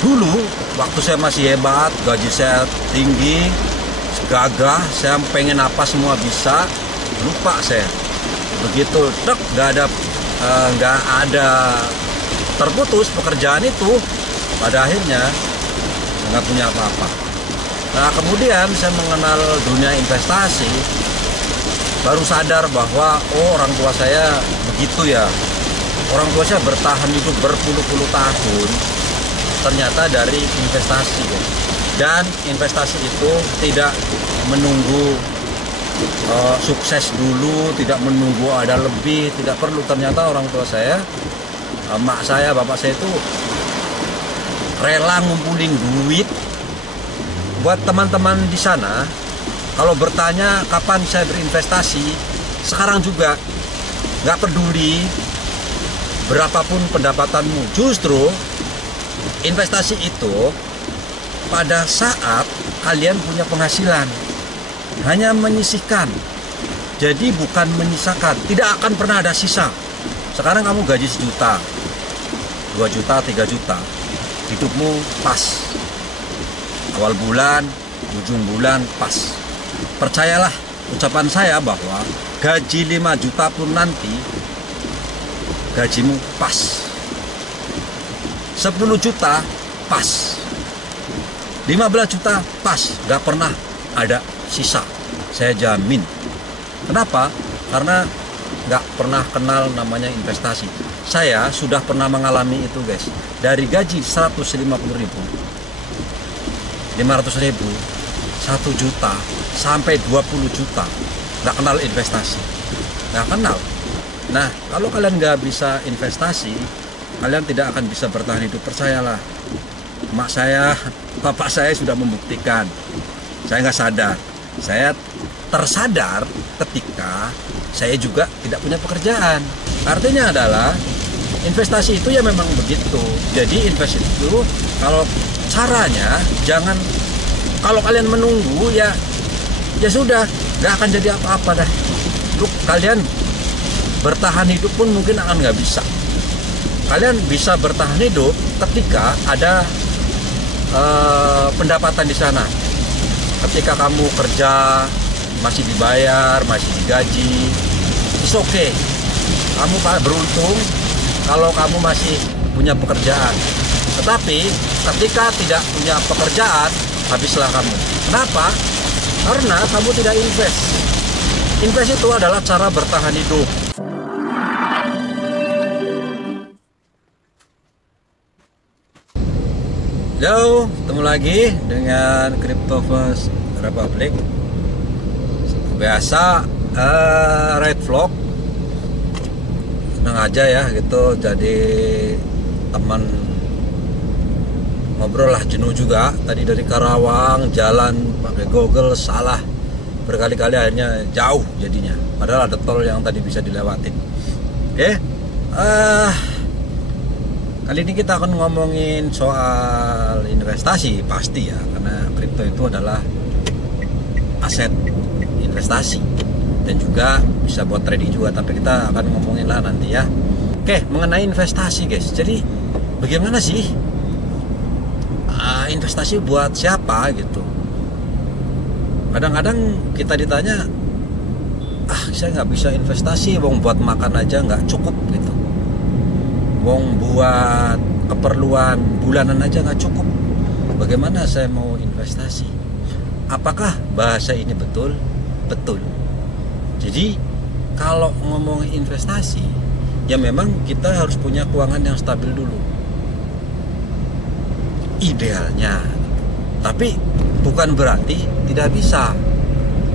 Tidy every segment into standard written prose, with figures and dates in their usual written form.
Dulu waktu saya masih hebat, gaji saya tinggi, gagah, saya pengen apa semua bisa, lupa saya. Begitu nggak ada terputus pekerjaan itu, pada akhirnya nggak punya apa-apa. Nah, kemudian saya mengenal dunia investasi, baru sadar bahwa orang tua saya begitu ya. Orang tua saya bertahan hidup berpuluh-puluh tahun ternyata dari investasi ya. Dan investasi itu tidak menunggu sukses dulu, tidak menunggu ada lebih, tidak perlu. Ternyata orang tua saya, mak saya, bapak saya itu rela ngumpulin duit buat teman-teman di sana. Kalau bertanya kapan saya berinvestasi, sekarang juga nggak peduli berapapun pendapatanmu. Justru investasi itu pada saat kalian punya penghasilan, hanya menyisihkan. Jadi bukan menyisakan, tidak akan pernah ada sisa. Sekarang kamu gaji 1 juta, 2 juta, 3 juta, hidupmu pas. Awal bulan, ujung bulan pas. Percayalah ucapan saya bahwa gaji 5 juta pun nanti gajimu pas. 10 juta pas. 15 juta pas. Gak pernah ada sisa. Saya jamin. Kenapa? Karena gak pernah kenal namanya investasi. Saya sudah pernah mengalami itu guys. Dari gaji 150.000, 500.000, 1 juta, sampai 20 juta. Gak kenal investasi. Gak kenal. Nah, kalau kalian nggak bisa investasi, kalian tidak akan bisa bertahan hidup. Percayalah, mak saya, bapak saya sudah membuktikan. Saya nggak sadar. Saya tersadar ketika saya juga tidak punya pekerjaan. Artinya adalah investasi itu ya memang begitu. Jadi investasi itu kalau caranya jangan, kalau kalian menunggu ya sudah, nggak akan jadi apa-apa dah. Kalian bertahan hidup pun mungkin akan nggak bisa. Kalian bisa bertahan hidup ketika ada pendapatan di sana. Ketika kamu kerja masih dibayar, masih digaji, it's okay. Kamu beruntung kalau kamu masih punya pekerjaan. Tetapi ketika tidak punya pekerjaan, habislah kamu. Kenapa? Karena kamu tidak invest. Invest itu adalah cara bertahan hidup. Halo, ketemu lagi dengan Crypto First Republic. Biasa ride vlog, senang aja ya gitu. Jadi teman ngobrol lah, jenuh juga. Tadi dari Karawang jalan pakai Google salah berkali-kali, akhirnya jauh jadinya. Padahal ada tol yang tadi bisa dilewatin. Oke, kali ini kita akan ngomongin soal investasi pasti ya, karena kripto itu adalah aset investasi dan juga bisa buat trading juga, tapi kita akan ngomongin lah nanti ya. Oke, mengenai investasi guys, jadi bagaimana sih investasi buat siapa gitu? Kadang-kadang kita ditanya, saya nggak bisa investasi, wong buat makan aja nggak cukup gitu. Wong buat keperluan bulanan aja nggak cukup. Bagaimana saya mau investasi? Apakah bahasa ini betul? Betul. Jadi kalau ngomong investasi, ya memang kita harus punya keuangan yang stabil dulu. Idealnya. Tapi bukan berarti tidak bisa.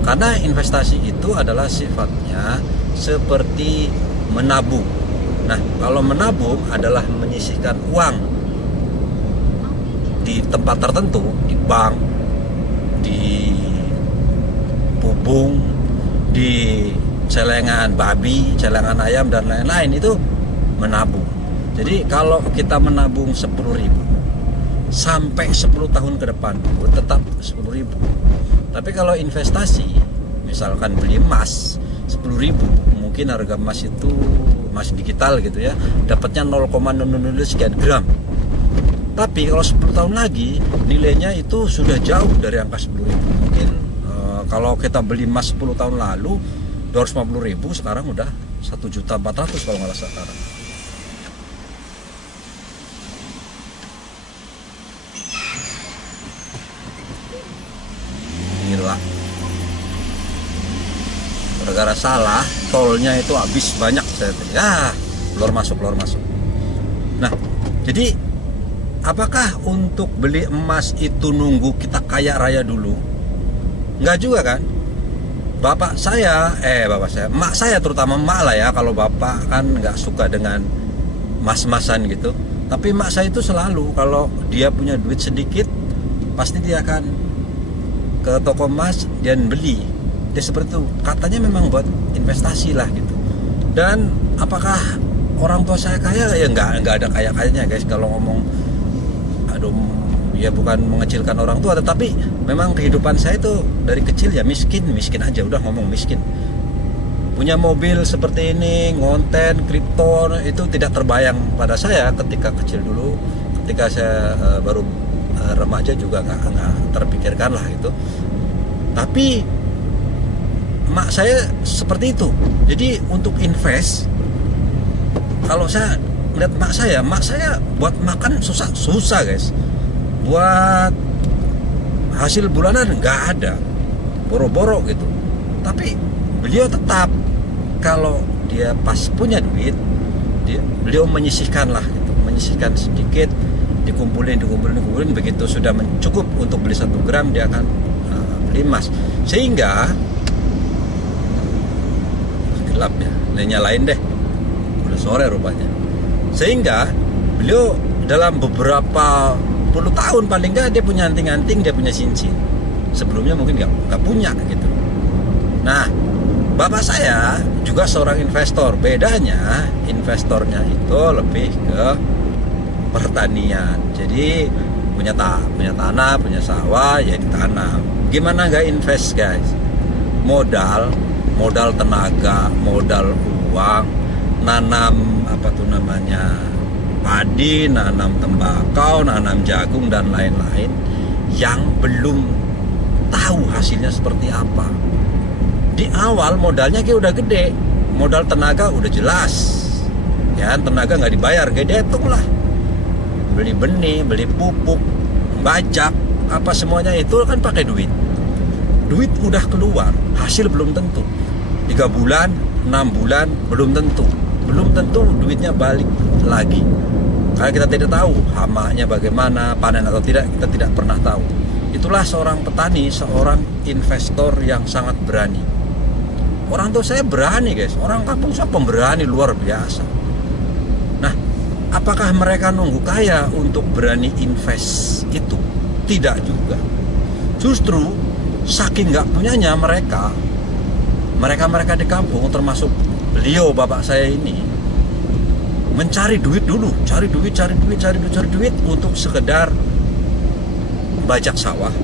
Karena investasi itu adalah sifatnya seperti menabung. Nah, kalau menabung adalah menyisihkan uang di tempat tertentu, di bank, di bubung, di celengan babi, celengan ayam, dan lain-lain, itu menabung. Jadi kalau kita menabung 10.000 sampai 10 tahun ke depan tetap 10.000. Tapi kalau investasi, misalkan beli emas 10.000, mungkin harga emas itu emas digital gitu ya, dapatnya 0,00 sekian gram. Tapi kalau 10 tahun lagi nilainya itu sudah jauh dari angka 10.000. Mungkin kalau kita beli emas 10 tahun lalu 250.000, sekarang udah 1.400.000 kalau nggak salah sekarang. Gila. Gara-gara salah, tolnya itu habis banyak. Ya, keluar masuk. Nah, jadi apakah untuk beli emas itu nunggu kita kaya raya dulu? Enggak juga kan? Emak saya terutama emak lah ya. Kalau bapak kan nggak suka dengan mas-masan gitu. Tapi emak saya itu selalu kalau dia punya duit sedikit, pasti dia akan ke toko emas dan beli. Dia seperti itu. Katanya memang buat investasi lah gitu. Dan apakah orang tua saya kaya? Ya nggak ada kaya-kayanya guys. Kalau ngomong, aduh, ya bukan mengecilkan orang tua, tetapi memang kehidupan saya itu dari kecil ya miskin aja, udah ngomong miskin. Punya mobil seperti ini, ngonten, kripto, itu tidak terbayang pada saya ketika kecil dulu. Ketika saya baru remaja juga nggak terpikirkan lah itu. Tapi mak saya seperti itu. Jadi untuk invest, kalau saya melihat mak saya buat makan susah guys. Buat hasil bulanan nggak ada, boro-boro gitu. Tapi beliau tetap, kalau dia pas punya duit, beliau menyisihkan lah gitu, menyisihkan sedikit, dikumpulin, begitu sudah mencukup untuk beli 1 gram, dia akan beli emas. Sehingga gelap ya, nyalain deh, udah sore rupanya. Sehingga beliau dalam beberapa puluh tahun paling nggak dia punya anting-anting, dia punya cincin. Sebelumnya mungkin nggak punya gitu. Nah, bapak saya juga seorang investor. Bedanya investornya itu lebih ke pertanian. Jadi punya tanah, punya sawah, ya ditanam. Gimana nggak invest guys? Modal tenaga, modal uang, nanam padi, nanam tembakau, nanam jagung dan lain-lain yang belum tahu hasilnya seperti apa. Di awal modalnya kayak udah gede, modal tenaga udah jelas, ya tenaga nggak dibayar, gede hitung lah. Beli benih, beli pupuk, bajak, apa semuanya itu kan pakai duit. Duit udah keluar, hasil belum tentu. 3 bulan, 6 bulan belum tentu duitnya balik lagi. Karena kita tidak tahu hamanya bagaimana, panen atau tidak, kita tidak pernah tahu. Itulah seorang petani, seorang investor yang sangat berani. Orang tua saya berani guys, orang kampung saya pemberani luar biasa. Nah, apakah mereka nunggu kaya untuk berani invest itu? Tidak juga. Justru saking nggak punyanya mereka di kampung, termasuk beliau bapak saya ini, mencari duit dulu, cari duit untuk sekedar bajak sawah,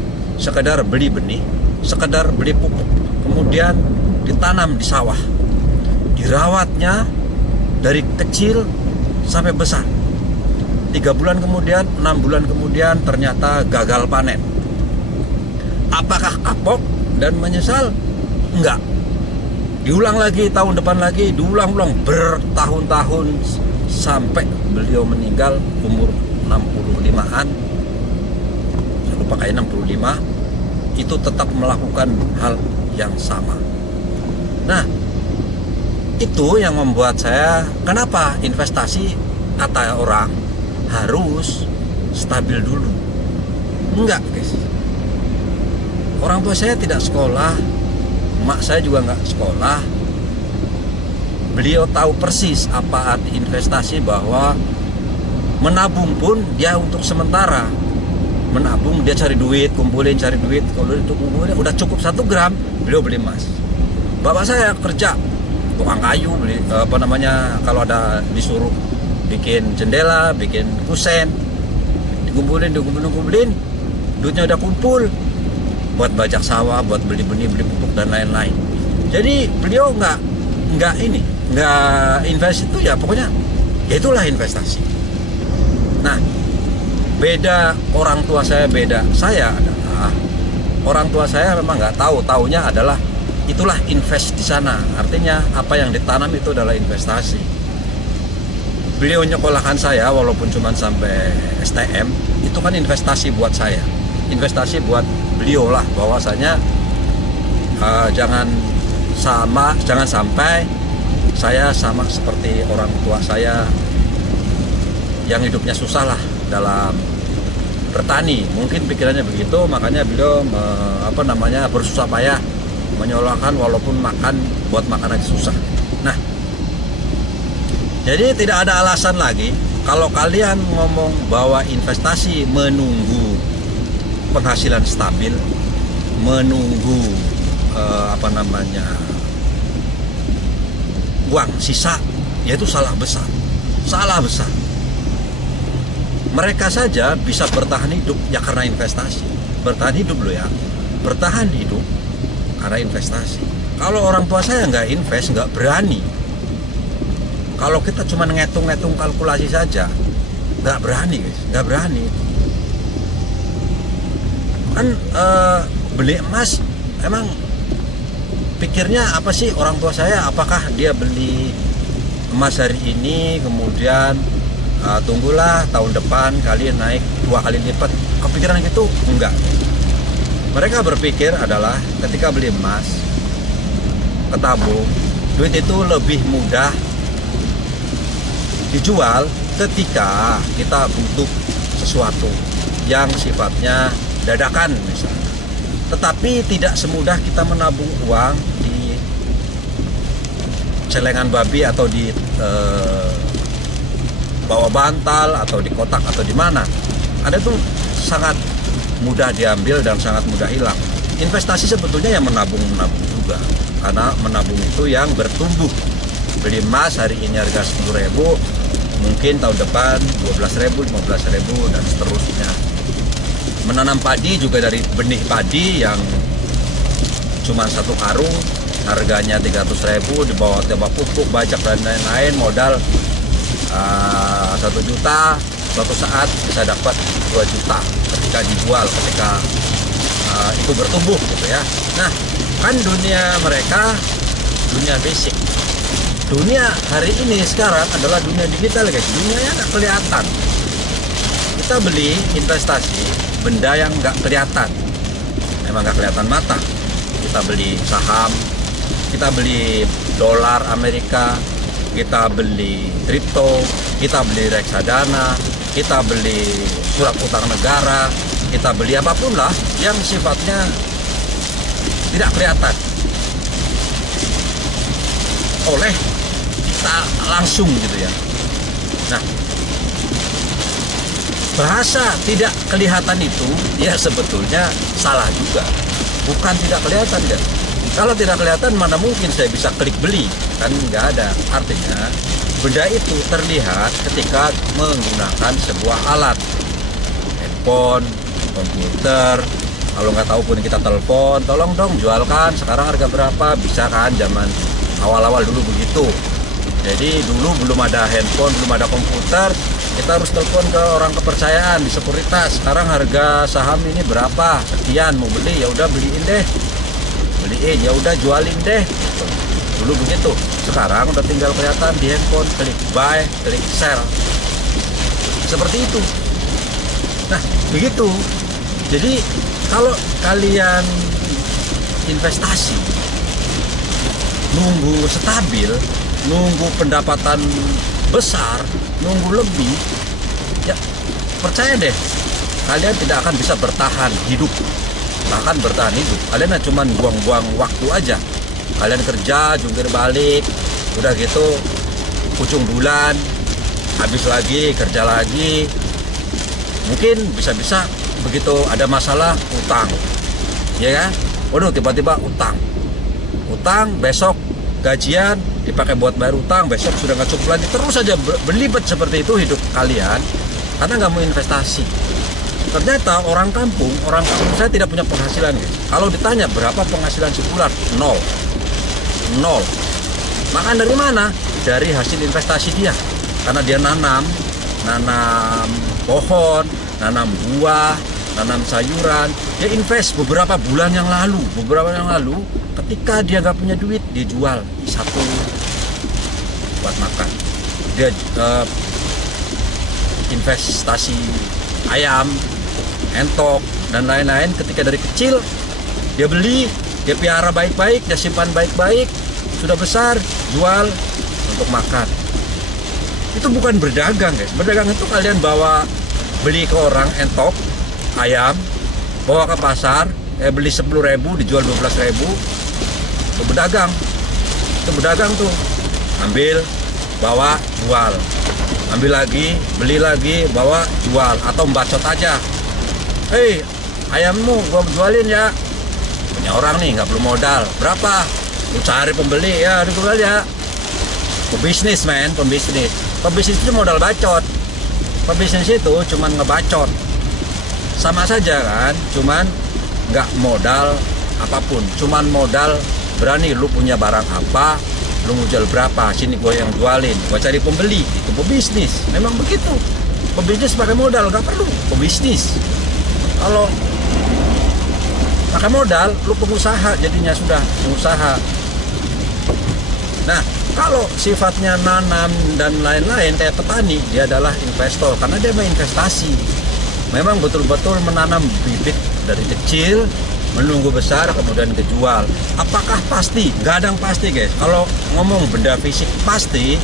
sekedar beli benih, sekedar beli pupuk, kemudian ditanam di sawah, dirawatnya dari kecil sampai besar. 3 bulan kemudian, 6 bulan kemudian ternyata gagal panen. Apakah kapok dan menyesal? Enggak. Diulang lagi tahun depan lagi, diulang-ulang bertahun-tahun sampai beliau meninggal umur 65-an. Saya lupa kayak 65, itu tetap melakukan hal yang sama. Nah, itu yang membuat saya, kenapa investasi kata orang harus stabil dulu. Enggak guys, orang tua saya tidak sekolah, mak saya juga nggak sekolah. Beliau tahu persis apa arti investasi, bahwa menabung pun dia untuk sementara. Menabung, dia cari duit, kumpulin, cari duit. Kalau itu kumpulin udah cukup 1 gram, beliau beli emas. Bapak saya kerja tukang kayu, beli kalau ada disuruh bikin jendela, bikin kusen, dikumpulin, duitnya udah kumpul buat bajak sawah, buat beli benih, beli pupuk dan lain-lain. Jadi beliau nggak invest itu, ya pokoknya ya itulah investasi. Nah, beda orang tua saya, beda saya adalah orang tua saya memang nggak tahu, taunya adalah itulah invest di sana. Artinya apa yang ditanam itu adalah investasi. Beliau nyekolahkan saya walaupun cuma sampai STM, itu kan investasi buat saya, investasi buat beliau lah, bahwasanya jangan sampai saya sama seperti orang tua saya yang hidupnya susah lah dalam bertani. Mungkin pikirannya begitu, makanya beliau bersusah payah menyolahkan walaupun buat makan aja susah. Nah, jadi tidak ada alasan lagi kalau kalian ngomong bahwa investasi menunggu penghasilan stabil, menunggu uang sisa, yaitu salah besar. Mereka saja bisa bertahan hidup ya karena investasi. Bertahan hidup loh ya, bertahan hidup karena investasi. Kalau orang tua saya nggak invest, nggak berani. Kalau kita cuma ngitung-ngitung kalkulasi saja, nggak berani guys, nggak berani. Kan beli emas, emang pikirnya apa sih orang tua saya? Apakah dia beli emas hari ini, kemudian tunggulah tahun depan kali naik 2 kali lipat? Kepikiran gitu? Enggak. Mereka berpikir adalah ketika beli emas, ketabung, duit itu lebih mudah dijual ketika kita butuh sesuatu yang sifatnya dadakan misalnya. Tetapi tidak semudah kita menabung uang di celengan babi atau di bawah bantal atau di kotak atau di mana. Ada tuh sangat mudah diambil dan sangat mudah hilang. Investasi sebetulnya yang menabung juga, karena menabung itu yang bertumbuh. Beli emas hari ini harga 10.000, mungkin tahun depan 12.000, 15.000 dan seterusnya. Menanam padi juga dari benih padi yang cuma 1 karung harganya 300.000, dibawa tiap pupuk, bajak dan lain-lain, modal 1 juta, suatu saat bisa dapat 2 juta ketika dijual, ketika itu bertumbuh gitu ya. Nah, kan dunia mereka dunia basic. Dunia hari ini sekarang adalah dunia digital guys. Dunianya nggak kelihatan. Kita beli investasi benda yang nggak kelihatan, memang nggak kelihatan mata. Kita beli saham, kita beli dolar Amerika, kita beli kripto, kita beli reksadana, kita beli surat utang negara, kita beli apapun lah yang sifatnya tidak kelihatan oleh kita langsung gitu ya. Nah, bahasa tidak kelihatan itu ya sebetulnya salah juga. Bukan tidak kelihatan kan. Kalau tidak kelihatan mana mungkin saya bisa klik beli, kan nggak ada. Artinya benda itu terlihat ketika menggunakan sebuah alat, handphone, komputer. Kalau nggak tahu pun kita telepon, tolong dong jualkan, sekarang harga berapa, bisa kan? Zaman awal-awal dulu begitu. Jadi dulu belum ada handphone, belum ada komputer, kita harus telepon ke orang kepercayaan di sekuritas. Sekarang harga saham ini berapa? Sekian, mau beli ya udah beliin deh. Beliin ya udah jualin deh. Gitu. Dulu begitu. Sekarang udah tinggal kelihatan di handphone, klik buy, klik sell. Seperti itu. Nah, begitu. Jadi kalau kalian investasi nunggu stabil, nunggu pendapatan besar, nunggu lebih, ya percaya deh, kalian tidak akan bisa bertahan hidup. Bahkan bertahan hidup, kalian cuma buang-buang waktu aja. Kalian kerja, jungkir balik, udah gitu ujung bulan, habis lagi, kerja lagi. Mungkin bisa-bisa begitu ada masalah, utang. Ya kan? Waduh, tiba-tiba utang, besok gajian dipakai buat bayar utang, besok sudah nggak cukup lagi, terus saja berlibat seperti itu hidup kalian karena nggak mau investasi. Ternyata orang kampung saya tidak punya penghasilan guys. Kalau ditanya berapa penghasilan sebulan, nol. Makan dari mana? Dari hasil investasi dia, karena dia nanam pohon, nanam buah, nanam sayuran, dia invest beberapa bulan yang lalu, ketika dia nggak punya duit, dia jual satu buat makan. Dia investasi ayam, entok, dan lain-lain. Ketika dari kecil dia beli, dia piara baik-baik, dia simpan baik-baik, sudah besar, jual untuk makan. Itu bukan berdagang, guys. Berdagang itu kalian beli ke orang entok, ayam, bawa ke pasar, beli 10.000, dijual 12.000, itu berdagang. Itu berdagang tuh. Ambil, bawa, jual. Ambil lagi, beli lagi, bawa, jual. Atau bacot aja. Hei, ayammu gua jualin ya. Punya orang nih, nggak perlu modal. Berapa? Lu cari pembeli, ya dijual ya. Pebisnis, men, pembisnis. Pebisnis itu modal bacot. Pebisnis itu cuman ngebacot. Sama saja kan, cuman nggak modal apapun. Cuman modal berani, lu punya barang apa, lu mau jual berapa, sini gue yang jualin, gue cari pembeli. Itu pebisnis, memang begitu. Pebisnis pakai modal, nggak perlu pebisnis. Kalau pakai modal, lu pengusaha, jadinya sudah pengusaha. Nah, kalau sifatnya nanam dan lain-lain kayak petani, dia adalah investor karena dia menginvestasi. Memang betul-betul menanam bibit dari kecil, menunggu besar, kemudian kejual. Apakah pasti? Nggak ada yang pasti, guys. Kalau ngomong benda fisik pasti,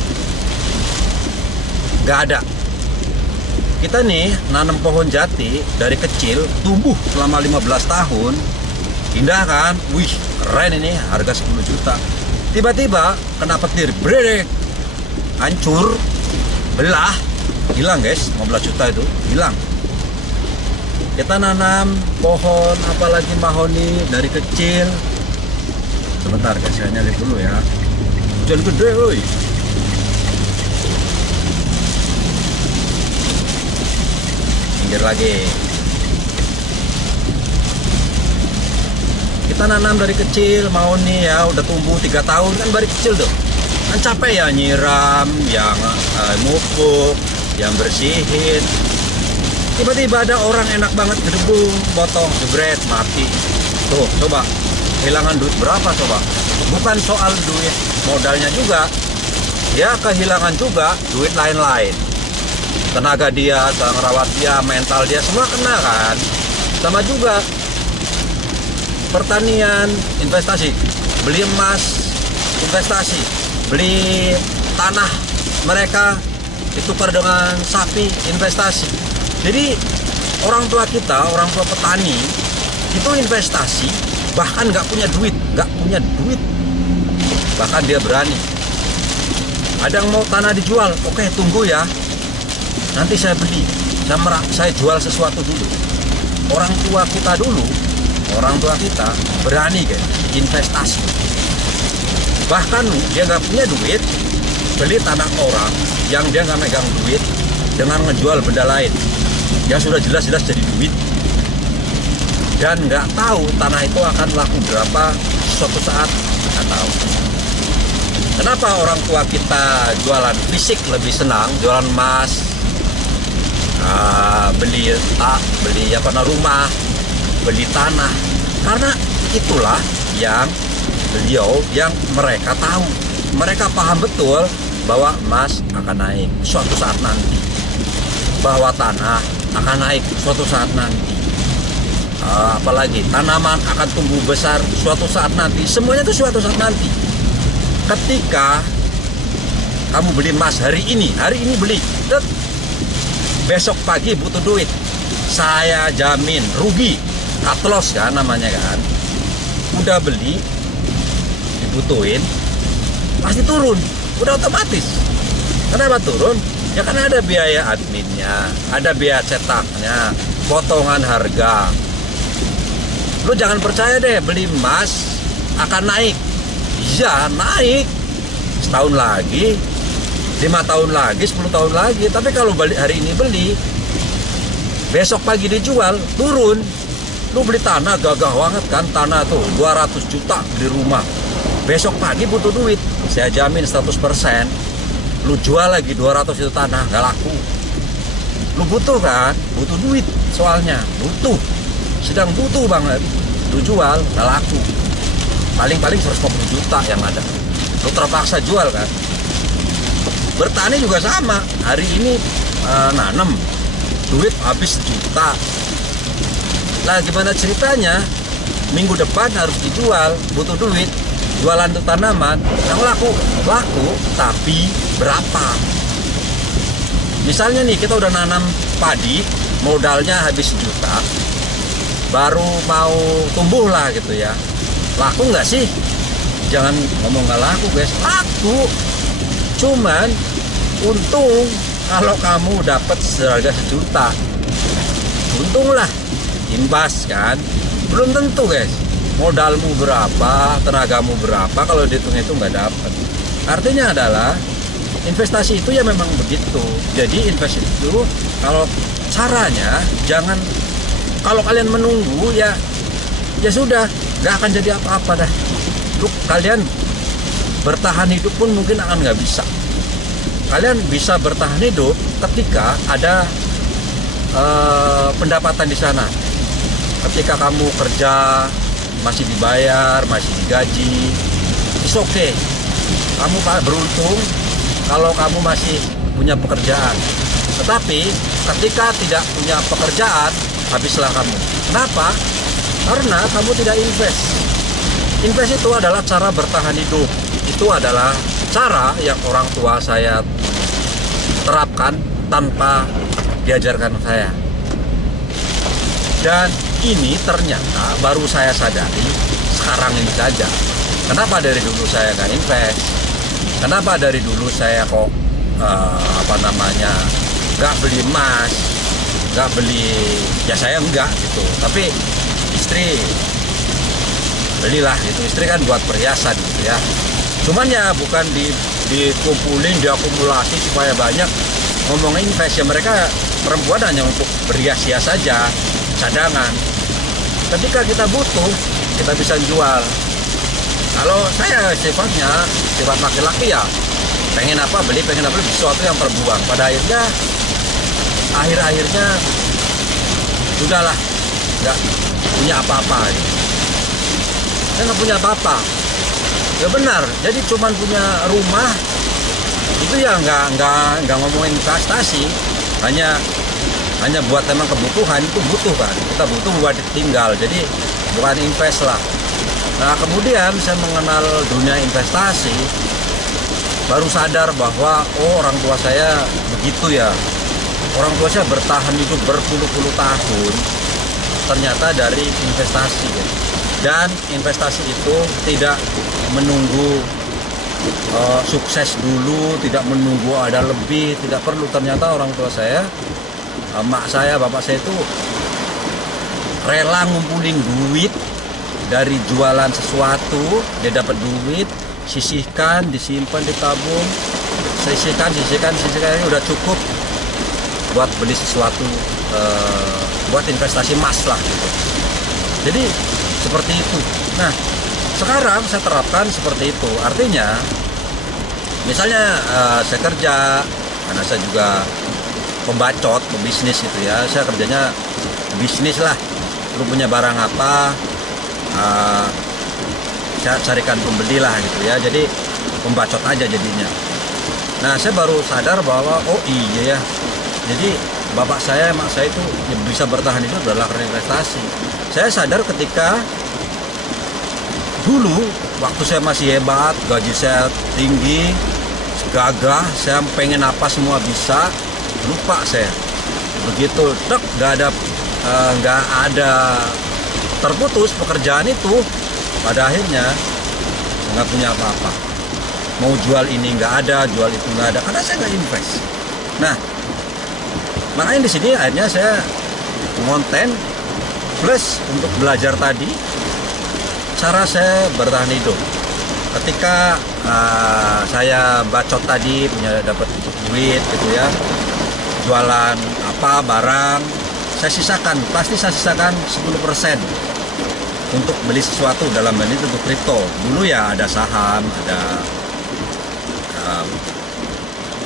nggak ada. Kita nih nanam pohon jati dari kecil, tumbuh selama 15 tahun, indah kan? Wih, keren ini, harga 10 juta. Tiba-tiba kena petir, bredek, hancur, belah, hilang guys, 15 juta itu, hilang. Kita nanam pohon, apalagi mahoni dari kecil. Sebentar guys, saya nyalip dulu ya. Hujan gede, woi. Pinggir lagi. Kita nanam dari kecil, mahoni ya, udah tumbuh 3 tahun kan dari kecil tuh. Kan capek ya nyiram, yang mupuk, yang bersihin. Tiba-tiba ada orang enak banget gedebung, potong, jebret, mati. Tuh, coba, kehilangan duit berapa coba? Bukan soal duit modalnya juga, ya kehilangan juga duit lain-lain. Tenaga dia, ngerawat dia, mental dia, semua kena kan. Sama juga pertanian, investasi, beli emas, investasi, beli tanah mereka ditukar dengan sapi, investasi. Jadi orang tua kita, orang tua petani itu investasi, bahkan nggak punya duit, bahkan dia berani. Ada yang mau tanah dijual, oke tunggu ya, nanti saya beli, saya jual sesuatu dulu. Orang tua kita dulu, orang tua kita berani kan, investasi. Bahkan dia nggak punya duit, beli tanah orang yang dia nggak megang duit dengan ngejual benda lain yang sudah jelas-jelas jadi duit, dan nggak tahu tanah itu akan laku berapa suatu saat, nggak tahu. Kenapa orang tua kita jualan fisik lebih senang, jualan emas, beli rumah, beli tanah? Karena itulah yang mereka tahu. Mereka paham betul bahwa emas akan naik suatu saat nanti, bahwa tanah akan naik suatu saat nanti, apalagi tanaman akan tumbuh besar suatu saat nanti. Semuanya itu suatu saat nanti. Ketika kamu beli emas hari ini beli, besok pagi butuh duit, saya jamin rugi, cut loss kan namanya kan. Udah beli, dibutuhin, pasti turun, udah otomatis. Kenapa turun? Ya karena ada biaya adminnya, ada biaya cetaknya, potongan harga. Lu jangan percaya deh beli emas akan naik. Ya naik, setahun lagi, 5 tahun lagi, 10 tahun lagi. Tapi kalau hari ini beli, besok pagi dijual, turun. Lu beli tanah gagah banget kan, tanah tuh 200 juta beli rumah. Besok pagi butuh duit, saya jamin 100%. Lu jual lagi 200 itu tanah, nggak laku. lu butuh kan, butuh duit, soalnya sedang butuh banget, lu jual nggak laku, paling 150 juta yang ada, lu terpaksa jual kan. Bertani juga sama, hari ini nanam, duit habis 1 juta. Nah gimana ceritanya, minggu depan harus dijual, butuh duit, jualan tuh tanaman, yang laku, tapi berapa? Misalnya nih kita udah nanam padi, modalnya habis 1 juta, baru mau tumbuh lah gitu ya, laku nggak sih? Jangan ngomong nggak laku guys, laku. Cuman untung kalau kamu dapat seharga 1 juta, untung lah, imbas kan? Belum tentu guys, modalmu berapa, tenagamu berapa, kalau dihitung itu nggak dapat. Artinya adalah investasi itu ya memang begitu. Jadi investasi itu kalau caranya jangan, kalau kalian menunggu ya sudah, nggak akan jadi apa-apa dah. Kalian bertahan hidup pun mungkin akan nggak bisa. Kalian bisa bertahan hidup ketika ada pendapatan di sana. Ketika kamu kerja masih dibayar, masih digaji, it's okay. Kamu beruntung kalau kamu masih punya pekerjaan. Tetapi ketika tidak punya pekerjaan, habislah kamu. Kenapa? Karena kamu tidak invest. Invest itu adalah cara bertahan hidup. Itu adalah cara yang orang tua saya terapkan tanpa diajarkan saya. Dan ini ternyata baru saya sadari sekarang ini saja. Kenapa dari dulu saya nggak invest? Kenapa dari dulu saya kok nggak beli emas, nggak beli, ya saya enggak gitu. Tapi istri belilah gitu. Istri kan buat perhiasan gitu ya. Cuman ya bukan dikumpulin, diakumulasi supaya banyak. Ngomongin invest ya, mereka perempuan hanya untuk berhias-hias saja, cadangan. Ketika kita butuh, kita bisa jual. Kalau saya sifat laki-laki ya, pengen apa beli sesuatu yang terbuang. Pada akhirnya sudahlah, nggak punya apa-apa. Saya nggak punya apa-apa. Ya benar, jadi cuman punya rumah itu ya nggak ngomongin investasi, hanya buat memang kebutuhan. Itu butuh kan, kita butuh buat tinggal, jadi bukan invest lah. Nah kemudian saya mengenal dunia investasi, baru sadar bahwa orang tua saya begitu ya. Orang tua saya bertahan hidup berpuluh-puluh tahun ternyata dari investasi ya. Dan investasi itu tidak menunggu sukses dulu, tidak menunggu ada lebih, tidak perlu. Ternyata orang tua saya, emak saya, bapak saya itu rela ngumpulin duit dari jualan sesuatu. Dia dapat duit, sisihkan, disimpan, ditabung, sisihkan, ini udah cukup buat beli sesuatu, buat investasi emas lah gitu. Jadi seperti itu. Nah sekarang saya terapkan seperti itu. Artinya misalnya saya kerja, karena saya juga pembacot, pembisnis gitu ya. Saya kerjanya bisnis lah. Lu punya barang apa, saya carikan pembeli lah gitu ya. Jadi pembacot aja jadinya. Nah saya baru sadar bahwa oh iya ya, jadi bapak saya, emak saya itu yang bisa bertahan hidup adalah karena investasi. Saya sadar ketika dulu waktu saya masih hebat, gaji saya tinggi, gagah, saya pengen apa semua bisa, lupa saya. Begitu nggak ada terputus pekerjaan itu, pada akhirnya nggak punya apa-apa. Mau jual ini nggak ada, jual itu nggak ada, karena saya nggak invest. Nah makanya di sini akhirnya saya konten plus untuk belajar tadi cara saya bertahan hidup. Ketika saya bacot tadi, dapat duit gitu ya, jualan apa barang, pasti saya sisakan 10% untuk beli sesuatu, dalam hal ini tentu kripto. Dulu ya ada saham, ada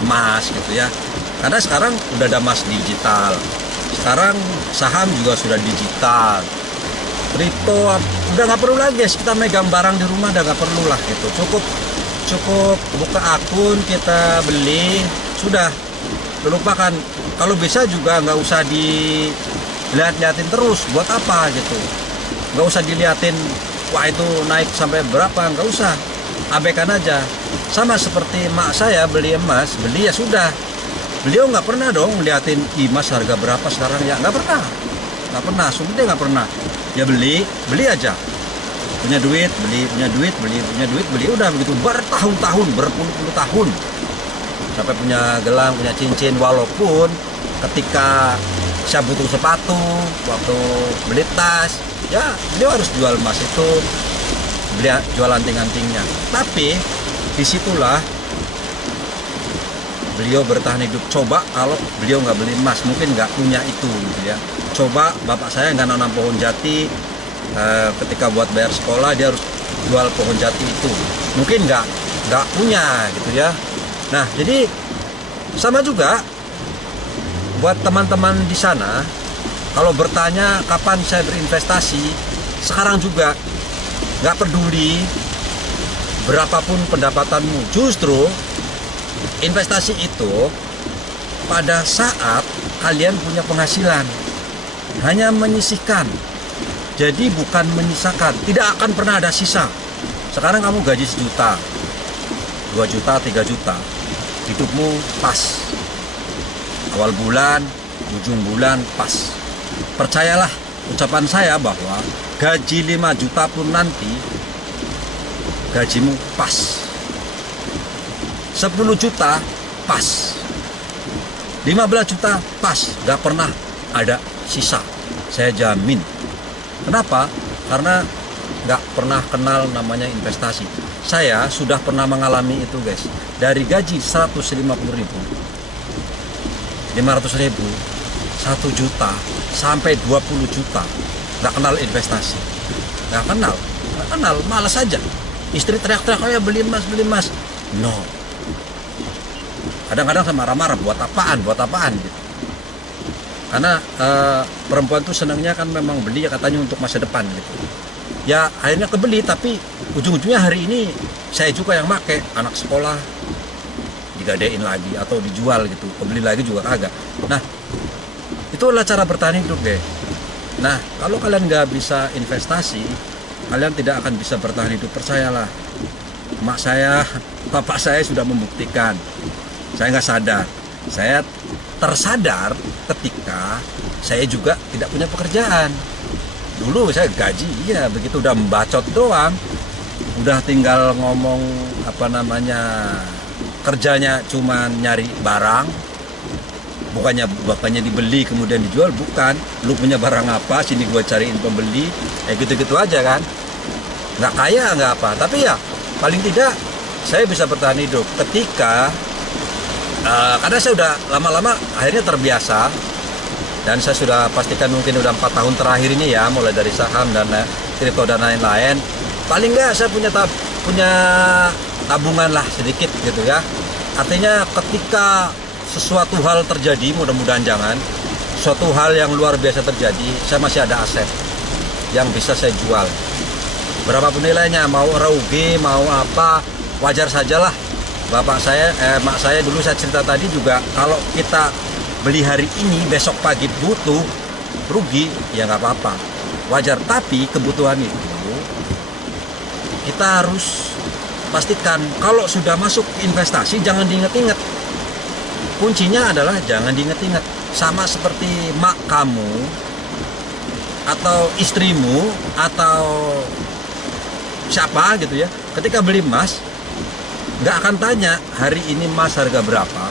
emas gitu ya. Karena sekarang udah ada emas digital, sekarang saham juga sudah digital, kripto udah nggak perlu lagi kita megang barang di rumah, udah nggak perlu lah gitu. Cukup buka akun, kita beli, sudah, lupakan. Kalau bisa juga nggak usah dilihat-liatin terus, buat apa gitu. Nggak usah diliatin, wah itu naik sampai berapa, nggak usah, abaikan aja. Sama seperti mak saya beli emas, beli ya sudah. Beliau nggak pernah dong liatin emas harga berapa sekarang, ya nggak pernah, sudah nggak pernah. Ya beli aja. Punya duit, beli, udah begitu bertahun-tahun, berpuluh-puluh tahun. Sampai punya gelang, punya cincin, walaupun ketika saya butuh sepatu, waktu beli tas, ya beliau harus jual emas itu, jual anting-antingnya. Tapi disitulah beliau bertahan hidup. Coba kalau beliau nggak beli emas, mungkin nggak punya itu gitu ya. Coba bapak saya nggak nanam pohon jati, ketika buat bayar sekolah dia harus jual pohon jati itu, mungkin nggak punya gitu ya. Nah jadi sama juga buat teman-teman di sana, kalau bertanya kapan saya berinvestasi, sekarang juga, nggak peduli berapapun pendapatanmu. Justru investasi itu pada saat kalian punya penghasilan, hanya menyisihkan. Jadi bukan menyisakan, tidak akan pernah ada sisa. Sekarang kamu gaji 1 juta, 2 juta, 3 juta, hidupmu pas. Awal bulan, ujung bulan pas. Percayalah ucapan saya bahwa gaji 5 juta pun nanti gajimu pas. 10 juta pas. 15 juta pas, gak pernah ada sisa. Saya jamin. Kenapa? Karena nggak pernah kenal namanya investasi. Saya sudah pernah mengalami itu guys. Dari gaji 150.000, 500.000, 1 juta, sampai 20 juta. Nggak kenal investasi. Nggak kenal, malas aja. Istri teriak-teriak, "Ayo beli emas. No. Kadang-kadang saya marah-marah, buat apaan gitu. Karena perempuan tuh senangnya kan memang beli ya katanya untuk masa depan gitu. Ya akhirnya kebeli, tapi ujung-ujungnya hari ini saya juga yang make, anak sekolah digadein lagi atau dijual gitu, kebeli lagi juga kagak. Nah itu adalah cara bertahan hidup deh. Nah kalau kalian nggak bisa investasi, kalian tidak akan bisa bertahan hidup, percayalah. Mak saya, bapak saya sudah membuktikan. Saya nggak sadar, saya tersadar ketika saya juga tidak punya pekerjaan. Dulu saya gaji, ya begitu udah membacot doang, udah tinggal ngomong kerjanya cuma nyari barang, bukannya dibeli kemudian dijual, bukan. Lu punya barang apa, sini gue cariin pembeli, gitu-gitu aja kan. Nggak kaya nggak apa, tapi ya paling tidak saya bisa bertahan hidup ketika karena saya udah lama-lama akhirnya terbiasa, dan saya sudah pastikan mungkin udah 4 tahun terakhir ini ya, mulai dari saham dan kripto dan lain-lain, paling nggak saya punya tabungan lah sedikit gitu ya. Artinya ketika sesuatu hal terjadi, mudah-mudahan jangan, suatu hal yang luar biasa terjadi, saya masih ada aset yang bisa saya jual. Berapapun nilainya, mau rugi, mau apa, wajar sajalah. Mak saya dulu saya cerita tadi juga, kalau kita beli hari ini, besok pagi butuh, rugi, ya nggak apa-apa, wajar. Tapi kebutuhan itu kita harus pastikan, kalau sudah masuk investasi jangan diinget-inget. Kuncinya adalah jangan diinget-inget. Sama seperti mak kamu, atau istrimu, atau siapa gitu ya, ketika beli emas, nggak akan tanya hari ini emas harga berapa,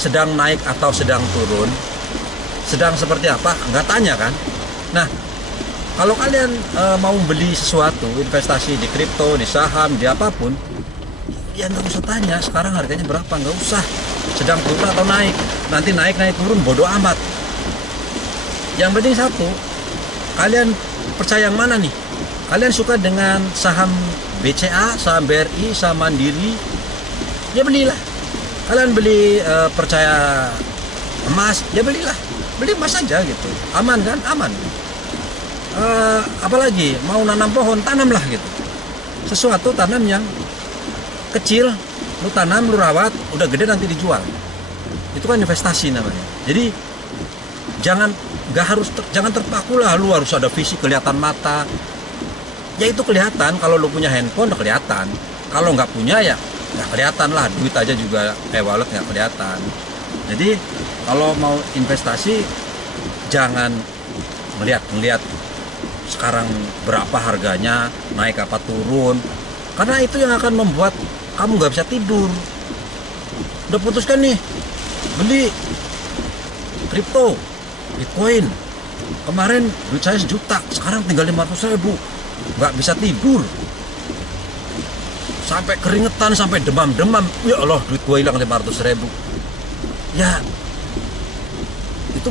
sedang naik atau sedang turun, sedang seperti apa, nggak tanya kan. Nah kalau kalian mau beli sesuatu, investasi di kripto, di saham, di apapun, ya nggak usah tanya sekarang harganya berapa, nggak usah, sedang turun atau naik, nanti naik turun, bodoh amat. Yang penting satu, kalian percaya yang mana nih? Kalian suka dengan saham BCA, saham BRI, saham Mandiri, ya belilah. Kalian beli percaya emas, ya belilah, beli emas aja gitu, aman kan, aman. Apalagi mau nanam pohon, tanamlah gitu, sesuatu tanam yang kecil, lu tanam, lu rawat, udah gede nanti dijual. Itu kan investasi namanya. Jadi jangan terpaku lah, lu harus ada visi, kelihatan mata. Ya itu kelihatan, kalau lu punya handphone udah kelihatan. Kalau nggak punya ya nggak kelihatan lah, duit aja juga wallet nggak kelihatan. Jadi kalau mau investasi jangan melihat sekarang berapa harganya, naik apa turun, karena itu yang akan membuat kamu nggak bisa tidur. Udah putuskan nih beli kripto, Bitcoin, kemarin duit saya 1 juta, sekarang tinggal 500.000, nggak bisa tidur, sampai keringetan, sampai demam-demam. Ya Allah, duit gue hilang 500.000. Ya itu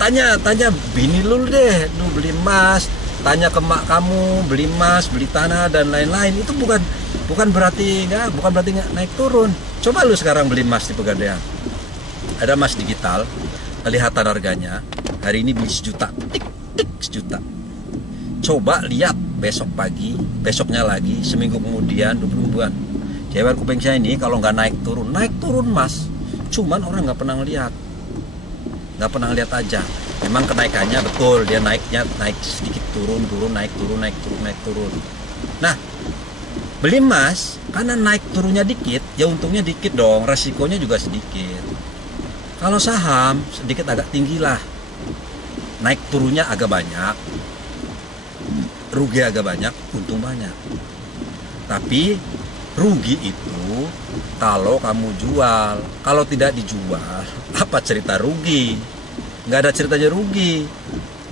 tanya bini lu deh, lu beli emas, tanya ke mak kamu beli emas, beli tanah dan lain-lain. Itu bukan berarti nggak naik turun. Coba lu sekarang beli emas di Pegadaian, ada emas digital, kelihatan harganya, hari ini beli 1 juta, tik 1 juta. Coba lihat besok pagi, besoknya lagi, seminggu kemudian, 20 mingguan. Jewer kuping saya ini kalau nggak naik turun mas. Cuman orang nggak pernah lihat aja. Memang kenaikannya betul, dia naik sedikit, turun, naik turun. Nah, beli emas karena naik turunnya dikit, ya untungnya dikit dong, resikonya juga sedikit. Kalau saham sedikit agak tinggi lah, naik turunnya agak banyak, rugi agak banyak, untung banyak. Tapi rugi itu kalau kamu jual. Kalau tidak dijual, apa cerita rugi? Nggak ada ceritanya rugi.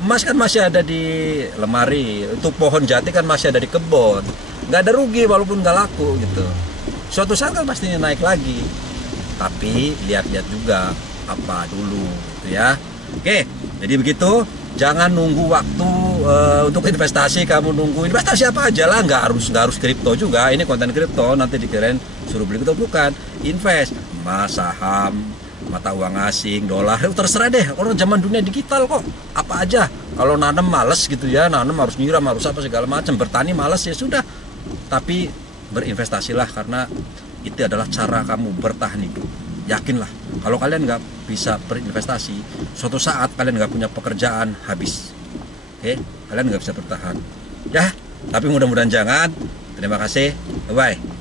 Emas kan masih ada di lemari, itu pohon jati kan masih ada di kebun, nggak ada rugi walaupun nggak laku gitu. Suatu saat kan pastinya naik lagi, tapi lihat-lihat juga apa dulu gitu ya. Oke, jadi begitu. Jangan nunggu waktu untuk investasi. Kamu nunggu investasi apa aja lah, nggak harus kripto juga. Ini konten kripto, nanti dikirain suruh beli kripto, bukan. Invest emas, saham, mata uang asing, dolar, terserah deh. Orang zaman dunia digital kok, apa aja. Kalau nanam males gitu ya, nanam harus nyiram, harus apa segala macam. Bertani males ya sudah. Tapi berinvestasilah, karena itu adalah cara kamu bertahan hidup. Yakinlah, kalau kalian nggak bisa berinvestasi, suatu saat kalian nggak punya pekerjaan, habis. Oke, kalian nggak bisa bertahan. Ya, tapi mudah-mudahan jangan. Terima kasih. Bye-bye.